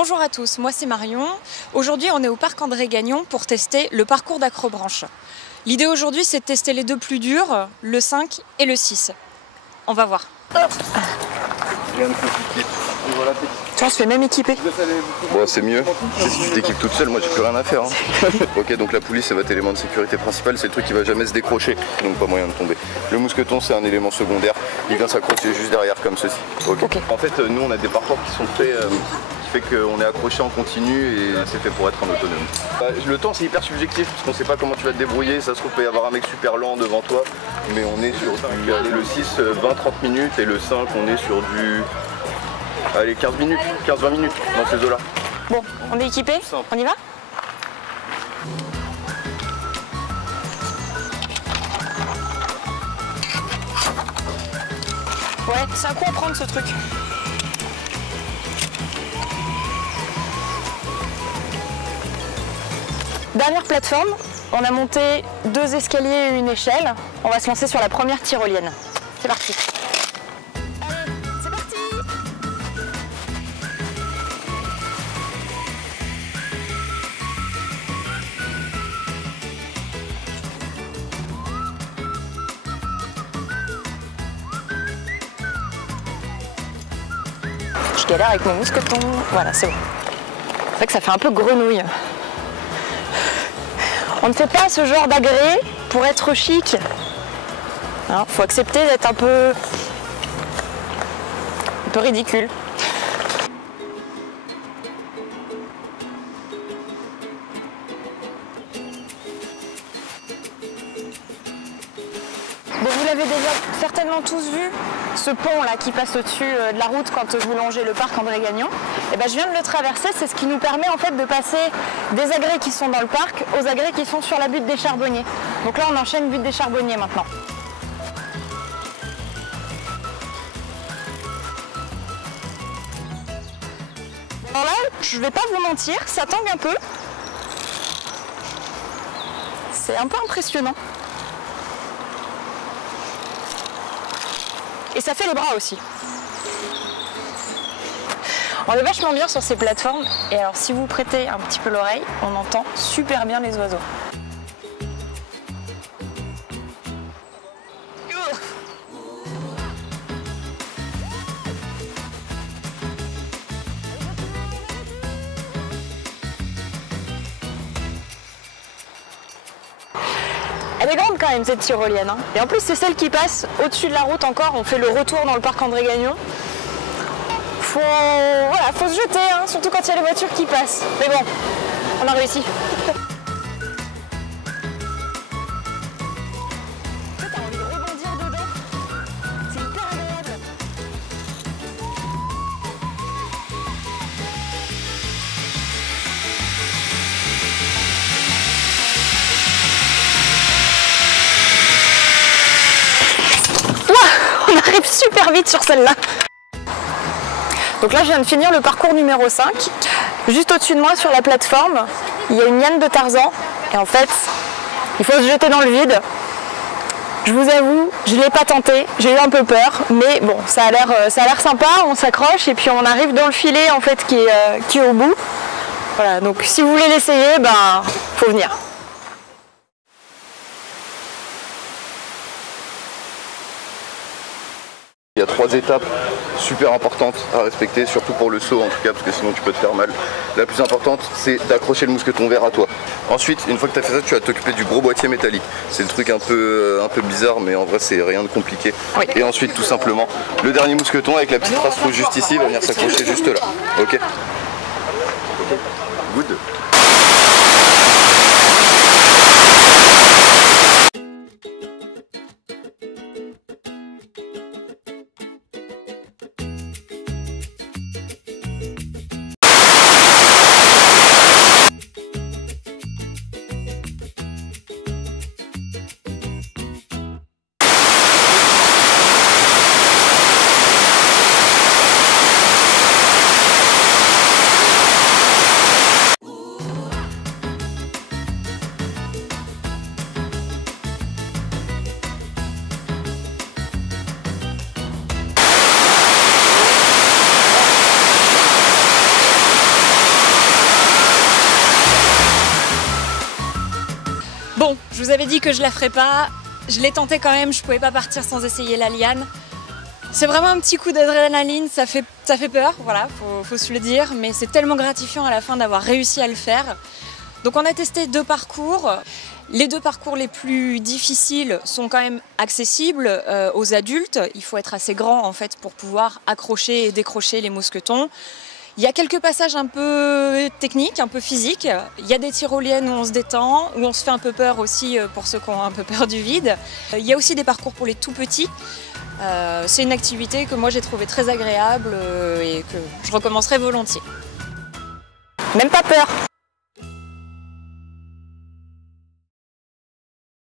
Bonjour à tous, moi c'est Marion. Aujourd'hui on est au parc André Gagnon pour tester le parcours d'acrobranche. L'idée aujourd'hui c'est de tester les deux plus durs, le 5 et le 6. On va voir. Tu vois, on se fait même équiper. Bon, c'est mieux. Si tu t'équipes toute seule, moi j'ai plus rien à faire. Hein. Ok, donc la poulie c'est votre élément de sécurité principal, c'est le truc qui va jamais se décrocher, donc pas moyen de tomber. Le mousqueton c'est un élément secondaire, il vient s'accrocher juste derrière comme ceci. Ok. En fait, nous on a des parcours qui sont faits, qui fait qu'on est accroché en continu et c'est fait pour être en autonome. Le temps c'est hyper subjectif parce qu'on sait pas comment tu vas te débrouiller, ça se trouve il peut y avoir un mec super lent devant toi, mais on est sur le 6, 20-30 minutes et le 5 on est sur du... Allez, 15 minutes, 15-20 minutes dans ces eaux-là. Bon, on est équipé, on y va? Ouais, c'est un coup à prendre ce truc. Dernière plateforme, on a monté 2 escaliers et une échelle. On va se lancer sur la première tyrolienne. C'est parti. Je galère avec mon mousqueton. Voilà, c'est bon. C'est vrai que ça fait un peu grenouille. On ne fait pas ce genre d'agré pour être chic. Il faut accepter d'être un peu ridicule. Bon, vous l'avez déjà certainement tous vu, ce pont là qui passe au-dessus de la route quand vous longez le parc André Gagnon. Et ben, je viens de le traverser, c'est ce qui nous permet en fait de passer des agrès qui sont dans le parc aux agrès qui sont sur la butte des Charbonniers. Donc là on enchaîne butte des Charbonniers maintenant. Alors là, je vais pas vous mentir, ça tangue un peu. C'est un peu impressionnant. Et ça fait les bras aussi. On est vachement bien sur ces plateformes. Et alors si vous prêtez un petit peu l'oreille, on entend super bien les oiseaux. Elle est grande quand même cette tyrolienne, hein. Et en plus c'est celle qui passe au-dessus de la route encore, on fait le retour dans le parc André Gagnon. Faut se jeter, hein, surtout quand il y a les voitures qui passent. Mais bon, on a réussi. T'as envie de rebondir dedans, c'est hyper agréable. On arrive super vite sur celle-là. Donc là je viens de finir le parcours numéro 5. Juste au-dessus de moi sur la plateforme, il y a une liane de Tarzan. Et en fait, il faut se jeter dans le vide. Je vous avoue, je ne l'ai pas tenté, j'ai eu un peu peur. Mais bon, ça a l'air sympa, on s'accroche et puis on arrive dans le filet en fait qui est au bout. Voilà, donc si vous voulez l'essayer, ben faut venir. Il y a 3 étapes super importantes à respecter, surtout pour le saut en tout cas, parce que sinon tu peux te faire mal. La plus importante, c'est d'accrocher le mousqueton vers à toi. Ensuite, une fois que tu as fait ça, tu vas t'occuper du gros boîtier métallique. C'est le truc un peu bizarre, mais en vrai c'est rien de compliqué. Oui. Et ensuite, tout simplement, le dernier mousqueton avec la petite trace rouge juste ici va venir s'accrocher juste là. Ok. Good. Je vous avais dit que je la ferais pas, je l'ai tenté quand même, je pouvais pas partir sans essayer la liane. C'est vraiment un petit coup d'adrénaline, ça fait peur, voilà, faut se le dire, mais c'est tellement gratifiant à la fin d'avoir réussi à le faire. Donc on a testé 2 parcours. Les 2 parcours les plus difficiles sont quand même accessibles aux adultes. Il faut être assez grand en fait pour pouvoir accrocher et décrocher les mousquetons. Il y a quelques passages un peu techniques, un peu physiques. Il y a des tyroliennes où on se détend, où on se fait un peu peur aussi pour ceux qui ont un peu peur du vide. Il y a aussi des parcours pour les tout petits. C'est une activité que moi j'ai trouvée très agréable et que je recommencerai volontiers. Même pas peur.